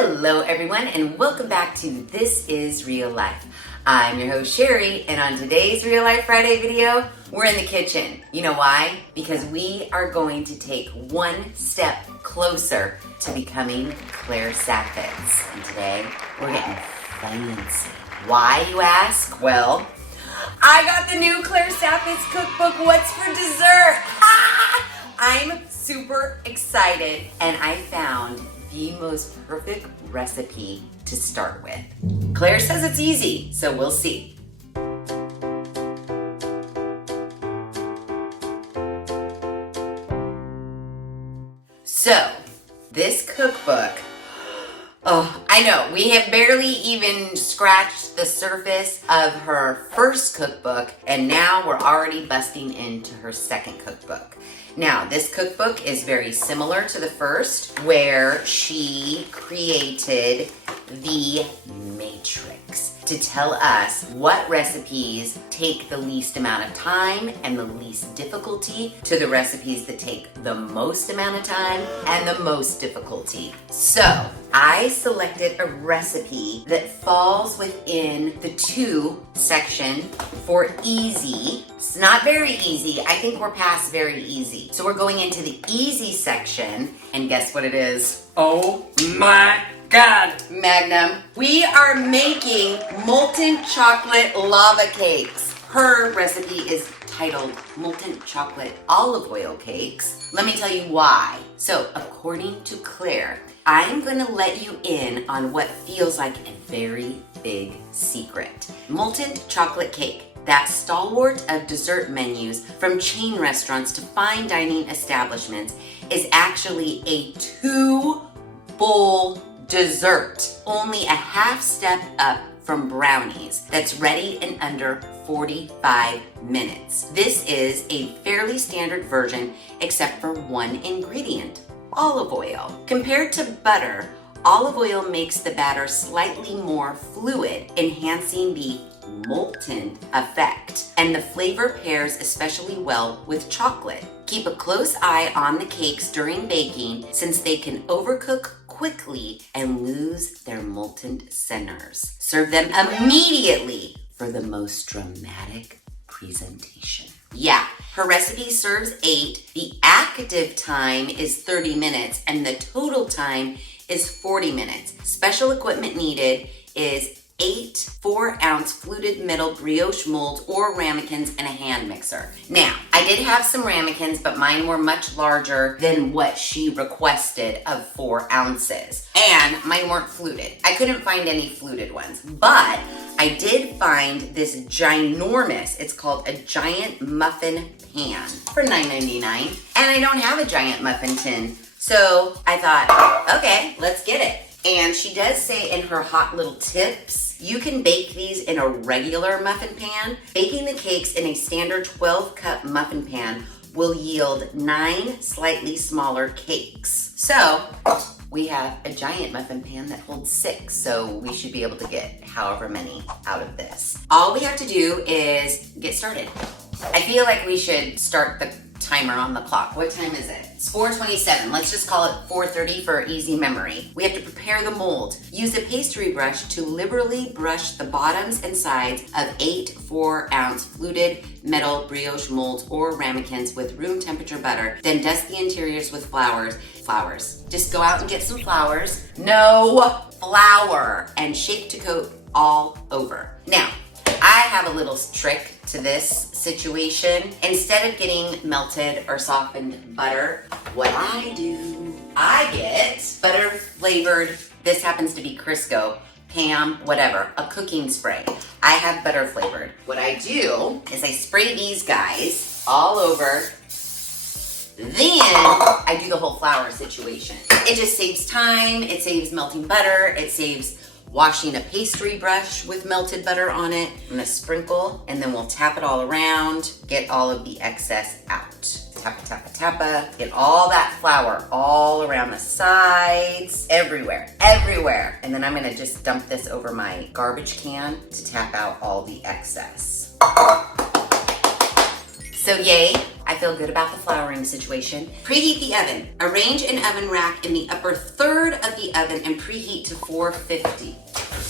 Hello everyone and welcome back to This Is Real Life. I'm your host Sheri, and on today's Real Life Friday video, we're in the kitchen. You know why? Because we are going to take one step closer to becoming Claire Saffitz. And today, we're getting fancy. Why, you ask? Well, I got the new Claire Saffitz cookbook, What's for Dessert? I'm super excited, and I found the most perfect recipe to start with. Claire says it's easy, so we'll see. So, this cookbook, I know, we have barely even scratched the surface of her first cookbook, and now we're already busting into her second cookbook. Now, this cookbook is very similar to the first, where she created the matrix to tell us what recipes take the least amount of time and the least difficulty to the recipes that take the most amount of time and the most difficulty. So, I selected a recipe that falls within the 2 section for easy. It's not very easy. I think we're past very easy. So we're going into the easy section, and guess what it is? Oh my God! Magnum. We are making molten chocolate lava cakes. Her recipe is titled Molten Chocolate Olive Oil Cakes. Let me tell you why. So, according to Claire, I'm gonna let you in on what feels like a very big secret. Molten chocolate cake, that stalwart of dessert menus from chain restaurants to fine dining establishments, is actually a 2-bowl dessert, only a half step up from brownies, that's ready in under 45 minutes. This is a fairly standard version except for one ingredient, olive oil. Compared to butter, olive oil makes the batter slightly more fluid, enhancing the molten effect, and the flavor pairs especially well with chocolate. Keep a close eye on the cakes during baking, since they can overcook quickly and lose their molten centers. Serve them immediately for the most dramatic presentation. Yeah, her recipe serves 8. The active time is 30 minutes and the total time is 40 minutes. Special equipment needed is 8 4-ounce fluted metal brioche molds or ramekins and a hand mixer. Now, I did have some ramekins, but mine were much larger than what she requested of 4 ounces. And mine weren't fluted. I couldn't find any fluted ones, but I did find this ginormous, it's called a giant muffin pan for $9.99. And I don't have a giant muffin tin. So I thought, okay, let's get it. And she does say in her hot little tips, you can bake these in a regular muffin pan. Baking the cakes in a standard 12-cup muffin pan will yield 9 slightly smaller cakes. So we have a giant muffin pan that holds 6, so we should be able to get however many out of this. All we have to do is get started. I feel like we should start the timer on the clock. What time is it? It's 4:27. Let's just call it 4:30 for easy memory. We have to prepare the mold. Use a pastry brush to liberally brush the bottoms and sides of 8 4-ounce fluted metal brioche molds or ramekins with room temperature butter. Then dust the interiors with flowers. Just go out and get some flowers. No flour. And shake to coat all over. Now, I have a little trick to this situation. Instead of getting melted or softened butter, what I do, I get butter flavored, this happens to be Crisco, Pam, whatever, a cooking spray. I have butter flavored. What I do is I spray these guys all over, then I do the whole flour situation. It just saves time, it saves melting butter, it saves washing a pastry brush with melted butter on it. I'm gonna sprinkle, and then we'll tap it all around, get all of the excess out. Tappa, tappa, tappa. Get all that flour all around the sides, everywhere. And then I'm gonna just dump this over my garbage can to tap out all the excess. So yay, I feel good about the flouring situation. Preheat the oven. Arrange an oven rack in the upper third of the oven and preheat to 450.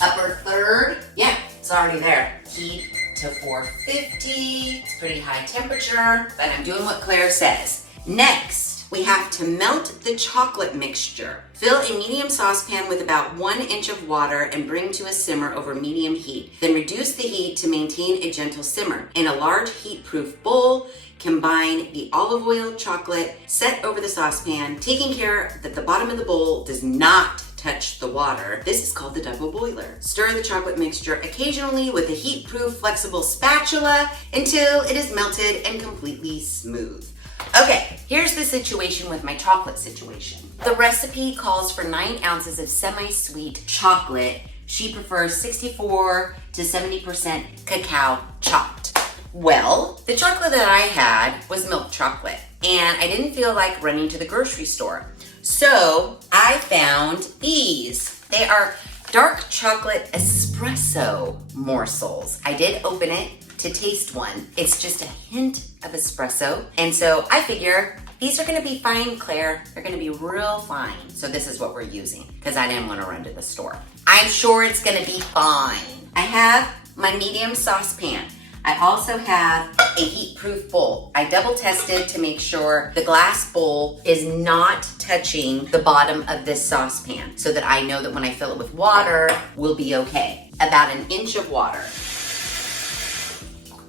Upper third, yeah, it's already there. Heat to 450. It's pretty high temperature, but I'm doing what Claire says. Next, we have to melt the chocolate mixture. Fill a medium saucepan with about 1 inch of water and bring to a simmer over medium heat. Then reduce the heat to maintain a gentle simmer. In a large heat-proof bowl, combine the olive oil, chocolate, set over the saucepan, taking care that the bottom of the bowl does not touch the water. This is called the double boiler. Stir the chocolate mixture occasionally with a heat-proof flexible spatula until it is melted and completely smooth. Okay, here's the situation with my chocolate situation. The recipe calls for 9 ounces of semi-sweet chocolate. She prefers 64 to 70% cacao chopped. Well, the chocolate that I had was milk chocolate, and I didn't feel like running to the grocery store. So I found these. They are dark chocolate espresso morsels. I did open it to taste one. It's just a hint of espresso. And so I figure these are gonna be fine, Claire. They're gonna be real fine. So this is what we're using because I didn't wanna run to the store. I'm sure it's gonna be fine. I have my medium saucepan. I also have a heat-proof bowl. I double tested to make sure the glass bowl is not touching the bottom of this saucepan so that I know that when I fill it with water, we'll be okay. About 1 inch of water.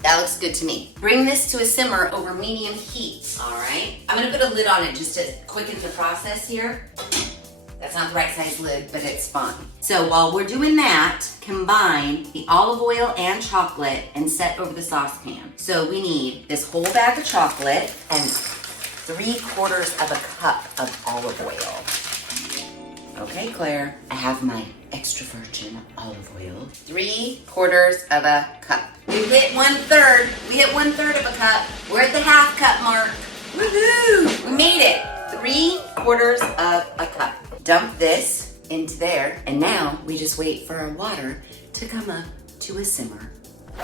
That looks good to me. Bring this to a simmer over medium heat, all right? I'm gonna put a lid on it just to quicken the process here. That's not the right size lid, but it's fine. So while we're doing that, combine the olive oil and chocolate and set over the saucepan. So we need this whole bag of chocolate and 3/4 of a cup of olive oil. Okay, Claire, I have my extra virgin olive oil. 3/4 of a cup. We hit 1/3. We hit 1/3 of a cup. We're at the half cup mark. Woohoo! We made it. 3/4 of a cup. Dump this into there, and now we just wait for our water to come up to a simmer.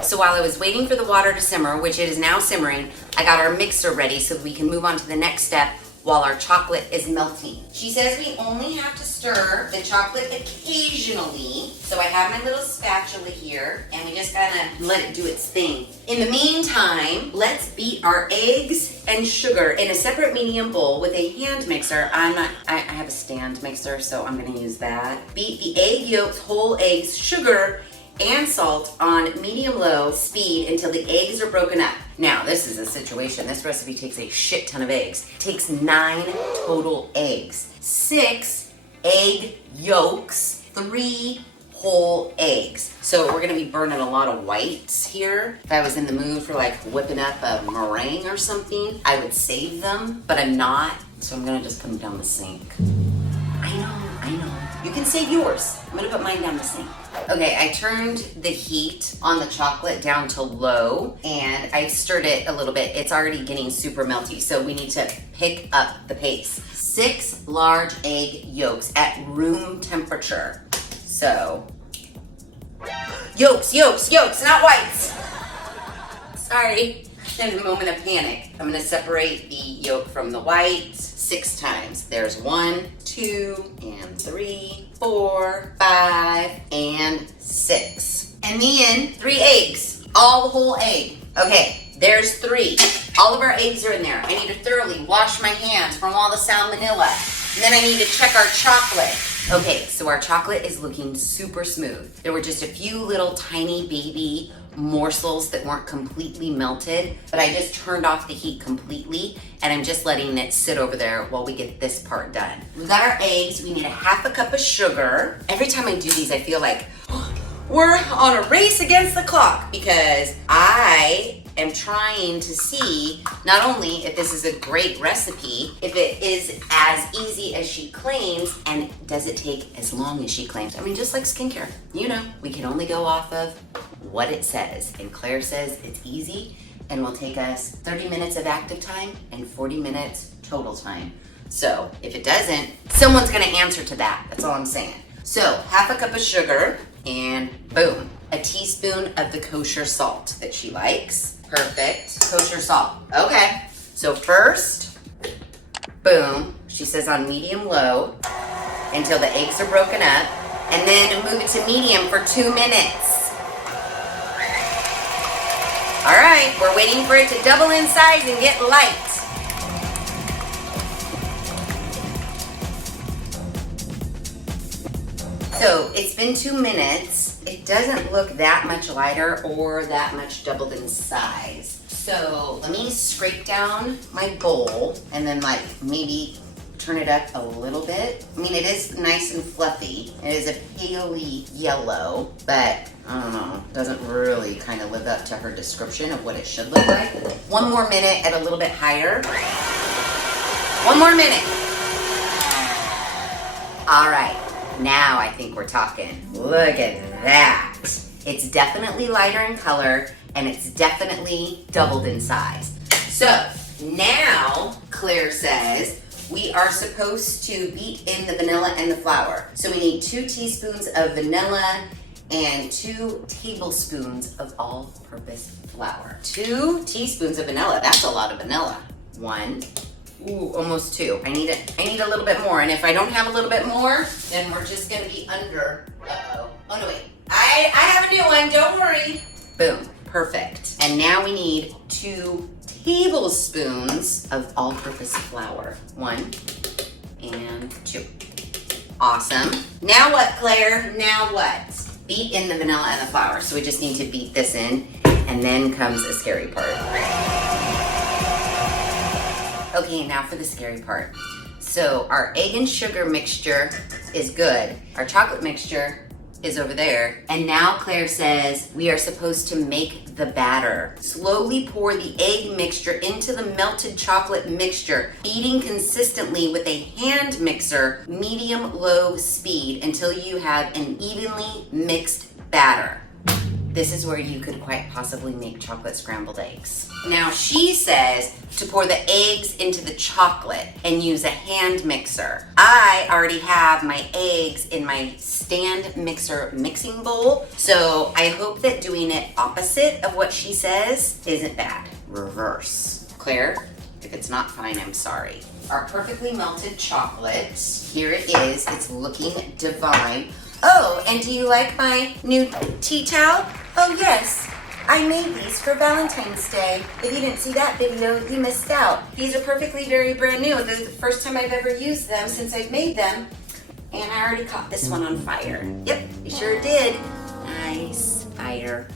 So while I was waiting for the water to simmer, which it is now simmering, I got our mixer ready so we can move on to the next step while our chocolate is melting. She says we only have to stir the chocolate occasionally. So I have my little spatula here, and we just gotta let it do its thing. In the meantime, let's beat our eggs and sugar in a separate medium bowl with a hand mixer. I have a stand mixer, so I'm gonna use that. Beat the egg yolks, whole eggs, sugar, and salt on medium-low speed until the eggs are broken up. Now, this is a situation. This recipe takes a shit ton of eggs. It takes 9 total eggs, 6 egg yolks, 3 whole eggs. So we're gonna be burning a lot of whites here. If I was in the mood for like whipping up a meringue or something, I would save them, but I'm not. So I'm gonna just put them down the sink. I know. You can save yours. I'm gonna put mine down the sink. Okay, I turned the heat on the chocolate down to low and I stirred it a little bit. It's already getting super melty, so we need to pick up the pace. 6 large egg yolks at room temperature. So, yolks, not whites. Sorry, in a moment of panic. I'm gonna separate the yolk from the whites 6 times. There's 1, 2, and 3, 4, 5, and 6. And then 3 eggs, all the whole egg. Okay, there's 3. All of our eggs are in there. I need to thoroughly wash my hands from all the salmonella. And then I need to check our chocolate. Okay, so our chocolate is looking super smooth. There were just a few little tiny baby morsels that weren't completely melted, but I just turned off the heat completely and I'm just letting it sit over there while we get this part done. We've got our eggs. We need a 1/2 cup of sugar. Every time I do these, I feel like we're on a race against the clock because I am trying to see not only if this is a great recipe, if it is as easy as she claims, and does it take as long as she claims. I mean, just like skincare, you know, we can only go off of what it says. And Claire says it's easy and will take us 30 minutes of active time and 40 minutes total time. So if it doesn't, someone's gonna answer to that. That's all I'm saying. So 1/2 cup of sugar and boom, a teaspoon of the kosher salt that she likes. Perfect. Kosher salt. Okay. So first, boom, she says on medium low until the eggs are broken up, and then move it to medium for 2 minutes. All right, we're waiting for it to double in size and get light. So it's been 2 minutes. It doesn't look that much lighter or that much doubled in size. So let me scrape down my bowl and then like maybe turn it up a little bit. I mean, it is nice and fluffy. It is a paley yellow, but I don't know, doesn't really kind of live up to her description of what it should look like. 1 more minute at a little bit higher. 1 more minute. All right, now I think we're talking. Look at that. It's definitely lighter in color and it's definitely doubled in size. So now Claire says, we are supposed to beat in the vanilla and the flour. So we need 2 teaspoons of vanilla and 2 tablespoons of all-purpose flour. 2 teaspoons of vanilla, that's a lot of vanilla. 1, ooh, almost 2. I need a little bit more, and if I don't have a little bit more, then we're just gonna be under. Uh-oh. Oh no, wait. I have a new one, don't worry. Boom, perfect. And now we need 2 tablespoons of all-purpose flour. 1 and 2. Awesome. Now what, Claire? Now what? Beat in the vanilla and the flour. So we just need to beat this in, and then comes the scary part. Okay, now for the scary part. So our egg and sugar mixture is good. Our chocolate mixture is over there. And now Claire says we are supposed to make the batter. Slowly pour the egg mixture into the melted chocolate mixture, beating consistently with a hand mixer, medium-low speed until you have an evenly mixed batter. This is where you could quite possibly make chocolate scrambled eggs. Now she says to pour the eggs into the chocolate and use a hand mixer. I already have my eggs in my stand mixer mixing bowl, so I hope that doing it opposite of what she says isn't bad. Reverse. Claire, if it's not fine, I'm sorry. Our perfectly melted chocolate, here it is. It's looking divine. Oh, and do you like my new tea towel? Oh yes, I made these for Valentine's Day. If you didn't see that video, you missed out. These are perfectly very brand new. This is the first time I've ever used them since I've made them. And I already caught this one on fire. Yep, you sure did. Nice fire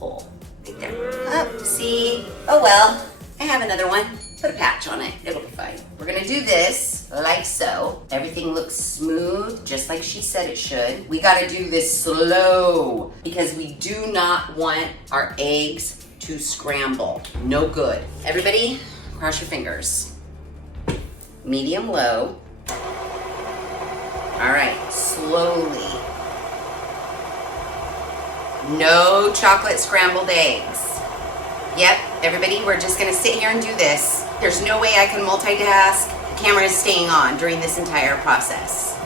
hole right there. Oh, see? Oh well, I have another one. Put a patch on it, it'll be fine. We're gonna do this like so. Everything looks smooth, just like she said it should. We gotta do this slow because we do not want our eggs to scramble. No good. Everybody, cross your fingers. Medium low. All right, slowly. No chocolate scrambled eggs. Yep, everybody, we're just gonna sit here and do this. There's no way I can multitask. The camera is staying on during this entire process.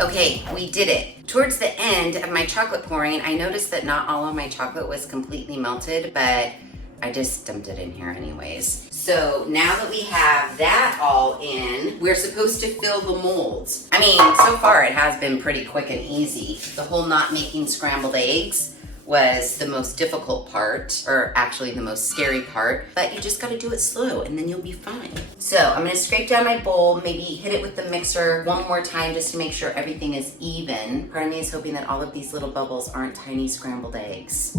Okay, we did it. Towards the end of my chocolate pouring, I noticed that not all of my chocolate was completely melted, but I just dumped it in here anyways. So now that we have that all in, we're supposed to fill the molds. I mean, so far it has been pretty quick and easy. The whole not making scrambled eggs was the most difficult part, or actually the most scary part, but you just gotta do it slow and then you'll be fine. So I'm gonna scrape down my bowl, maybe hit it with the mixer one more time just to make sure everything is even. Part of me is hoping that all of these little bubbles aren't tiny scrambled eggs.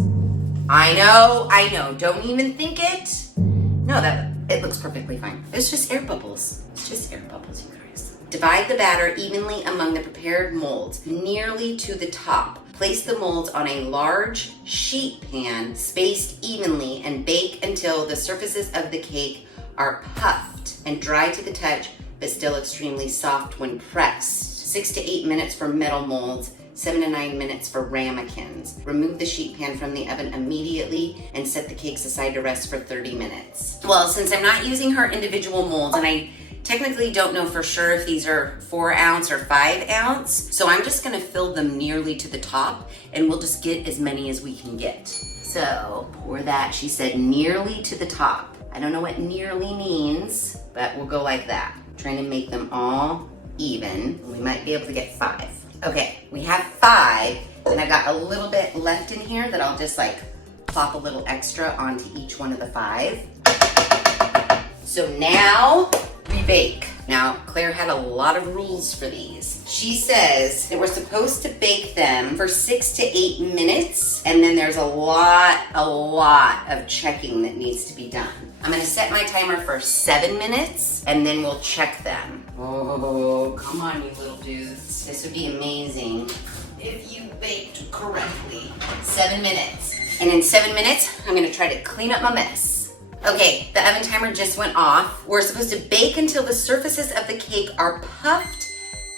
I know, don't even think it. No, it looks perfectly fine. It's just air bubbles. It's just air bubbles, you guys. Divide the batter evenly among the prepared molds, nearly to the top. Place the molds on a large sheet pan, spaced evenly, and bake until the surfaces of the cake are puffed and dry to the touch, but still extremely soft when pressed. 6 to 8 minutes for metal molds, 7 to 9 minutes for ramekins. Remove the sheet pan from the oven immediately and set the cakes aside to rest for 30 minutes. Well, since I'm not using her individual molds and I technically don't know for sure if these are 4 ounce or 5 ounce. So I'm just gonna fill them nearly to the top and we'll just get as many as we can get. So pour that, she said nearly to the top. I don't know what nearly means, but we'll go like that. Trying to make them all even. We might be able to get 5. Okay, we have 5, and I got a little bit left in here that I'll just like plop a little extra onto each one of the 5. So now we bake. Now, Claire had a lot of rules for these. She says that we're supposed to bake them for 6 to 8 minutes, and then there's a lot of checking that needs to be done. I'm gonna set my timer for 7 minutes, and then we'll check them. Oh, come on, you little dudes. This would be amazing if you baked correctly. 7 minutes. And in 7 minutes, I'm gonna try to clean up my mess. Okay, the oven timer just went off. We're supposed to bake until the surfaces of the cake are puffed,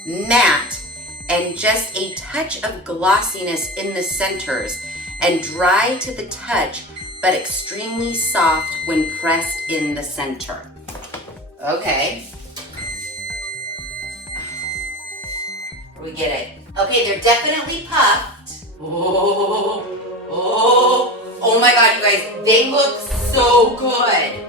matte, and just a touch of glossiness in the centers, and dry to the touch, but extremely soft when pressed in the center. Okay. We get it. Okay, they're definitely puffed. Oh my God, you guys, they look so good.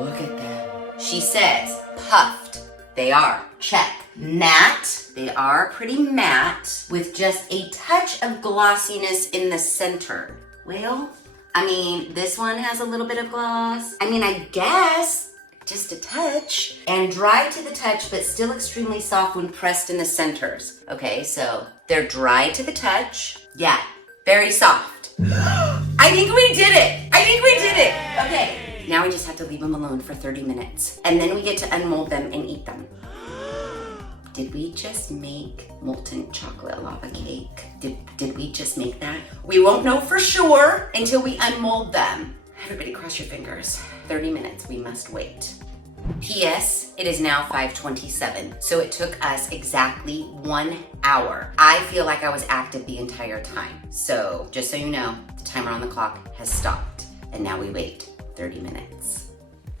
Look at them. She says puffed. They are. Check. Matte. They are pretty matte with just a touch of glossiness in the center. Well, I mean, this one has a little bit of gloss. I mean, I guess just a touch. And dry to the touch, but still extremely soft when pressed in the centers. Okay, so they're dry to the touch. Yeah, very soft. I think we did it. I think we did it. Okay, now we just have to leave them alone for 30 minutes. And then we get to unmold them and eat them. Did we just make molten chocolate lava cake? Did we just make that? We won't know for sure until we unmold them. Everybody cross your fingers. 30 minutes, we must wait. P.S. It is now 5:27, so it took us exactly 1 hour. I feel like I was active the entire time. So just so you know, the timer on the clock has stopped, and now we wait 30 minutes.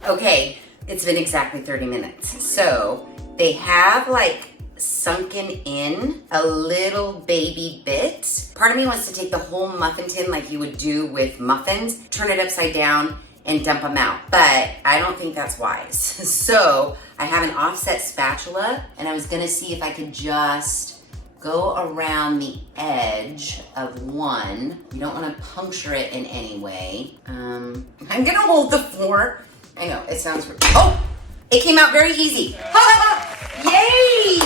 Okay, it's been exactly 30 minutes. So they have like sunken in a little baby bit. Part of me wants to take the whole muffin tin like you would do with muffins, turn it upside down, and dump them out. But I don't think that's wise. So I have an offset spatula, and I was gonna see if I could just go around the edge of one. You don't wanna puncture it in any way. I'm gonna hold the fork. I know, it sounds, oh! It came out very easy. Yay!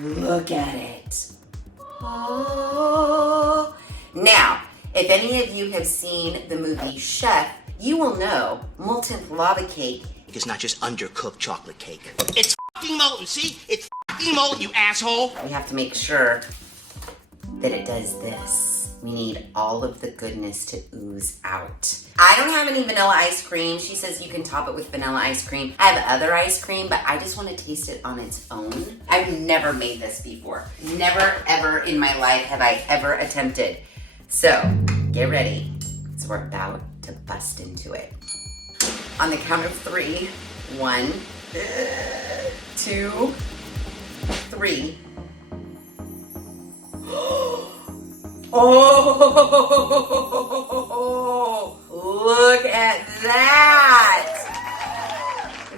Look at it. Oh. Now, if any of you have seen the movie Chef, you will know molten lava cake is not just undercooked chocolate cake. It's f***ing molten, see? It's f***ing molten, you asshole! We have to make sure that it does this. We need all of the goodness to ooze out. I don't have any vanilla ice cream. She says you can top it with vanilla ice cream. I have other ice cream, but I just want to taste it on its own. I've never made this before. Never, ever in my life have I ever attempted. So, get ready. So we're about to bust into it. On the count of 3, 1, 2, 3. Oh, look at that.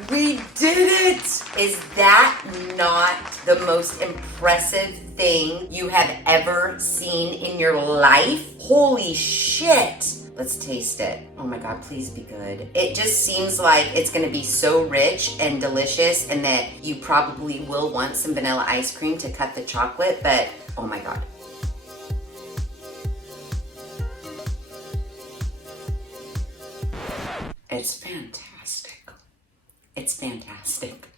We did it. Is that not the most impressive thing you have ever seen in your life? Holy shit. Let's taste it. Oh my God, please be good. It just seems like it's gonna be so rich and delicious, and that you probably will want some vanilla ice cream to cut the chocolate, but oh my God. It's fantastic. It's fantastic.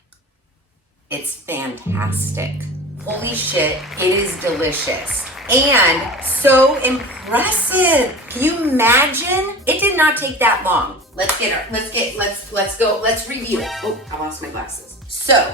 It's fantastic. Holy shit, it is delicious. And so impressive. Can you imagine? It did not take that long. Let's go, let's review it. Oh, I lost my glasses. So,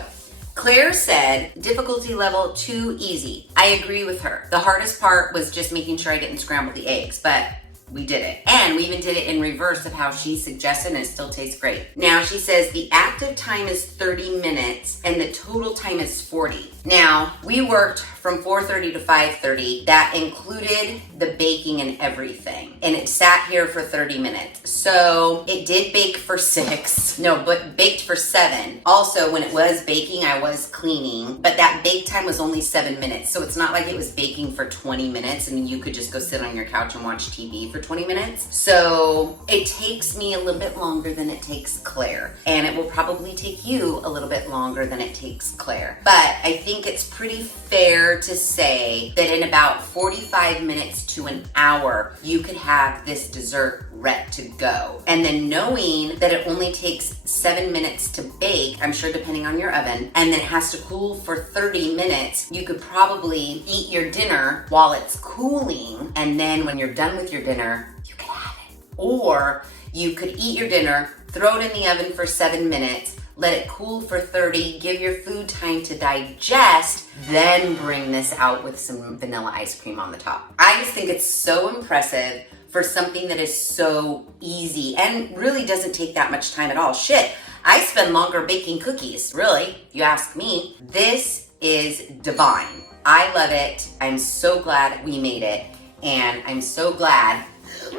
Claire said, difficulty level 2 easy. I agree with her. The hardest part was just making sure I didn't scramble the eggs, but we did it. And we even did it in reverse of how she suggested, and it still tastes great. Now she says the active time is 30 minutes and the total time is 40. Now, we worked from 4:30 to 5:30. That included the baking and everything. And it sat here for 30 minutes. So it did bake for 6. No, but baked for 7. Also, when it was baking, I was cleaning. But that bake time was only 7 minutes. So it's not like it was baking for 20 minutes and you could just go sit on your couch and watch TV for 20 minutes. So it takes me a little bit longer than it takes Claire. And it will probably take you a little bit longer than it takes Claire. But I think it's pretty fair to say that in about 45 minutes to an hour, you could have this dessert ready to go. And then knowing that it only takes 7 minutes to bake, I'm sure depending on your oven, and then it has to cool for 30 minutes, you could probably eat your dinner while it's cooling. And then when you're done with your dinner, you can have it. Or you could eat your dinner, throw it in the oven for 7 minutes, let it cool for 30, give your food time to digest, then bring this out with some vanilla ice cream on the top. I just think it's so impressive for something that is so easy and really doesn't take that much time at all. Shit, I spend longer baking cookies, really, if you ask me. This is divine. I love it. I'm so glad we made it, and I'm so glad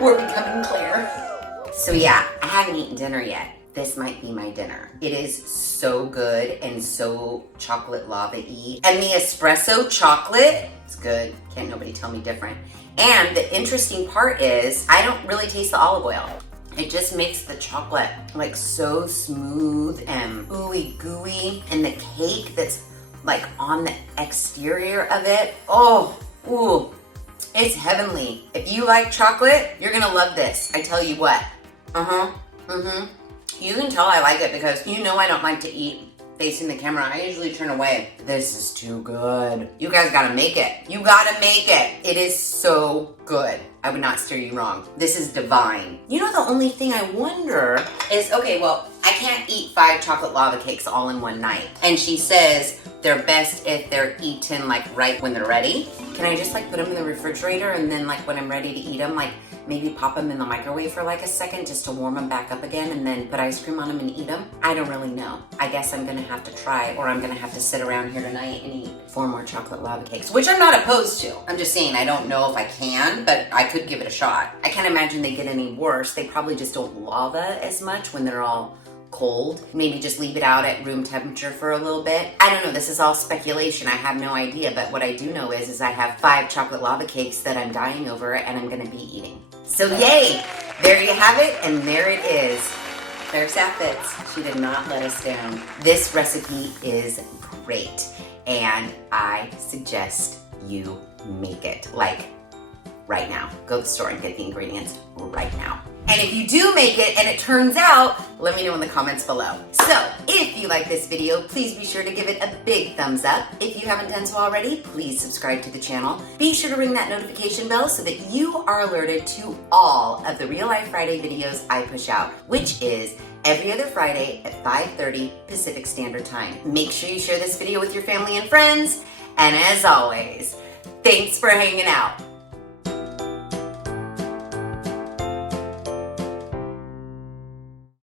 we're becoming Claire. So yeah, I haven't eaten dinner yet. This might be my dinner. It is so good and so chocolate lava-y. And the espresso chocolate, it's good. Can't nobody tell me different. And the interesting part is I don't really taste the olive oil. It just makes the chocolate like so smooth and ooey gooey. And the cake that's like on the exterior of it, oh, ooh, it's heavenly. If you like chocolate, you're gonna love this. I tell you what. You can tell I like it because you know I don't like to eat facing the camera. I usually turn away. This is too good. You guys gotta make it. You gotta make it. It is so good. I would not steer you wrong. This is divine. You know, the only thing I wonder is, okay, well, I can't eat 5 chocolate lava cakes all in one night. And she says they're best if they're eaten like right when they're ready. Can I just like put them in the refrigerator and then like when I'm ready to eat them, like maybe pop them in the microwave for like a second just to warm them back up again and then put ice cream on them and eat them? I don't really know. I guess I'm gonna have to try, or I'm gonna have to sit around here tonight and eat 4 more chocolate lava cakes, which I'm not opposed to. I'm just saying I don't know if I can, but I could give it a shot. I can't imagine they get any worse. They probably just don't lava as much when they're all cold. Maybe just leave it out at room temperature for a little bit. I don't know. This is all speculation. I have no idea. But what I do know is I have 5 chocolate lava cakes that I'm dying over and I'm going to be eating. So yay! There you have it. And there it is. Claire Saffitz. She did not let us down. This recipe is great. And I suggest you make it. Like, right now. Go to the store and get the ingredients right now. And if you do make it and it turns out, let me know in the comments below. So, if you like this video, please be sure to give it a big thumbs up. If you haven't done so already, please subscribe to the channel. Be sure to ring that notification bell so that you are alerted to all of the Real Life Friday videos I push out, which is every other Friday at 5:30 Pacific Standard Time. Make sure you share this video with your family and friends. And as always, thanks for hanging out.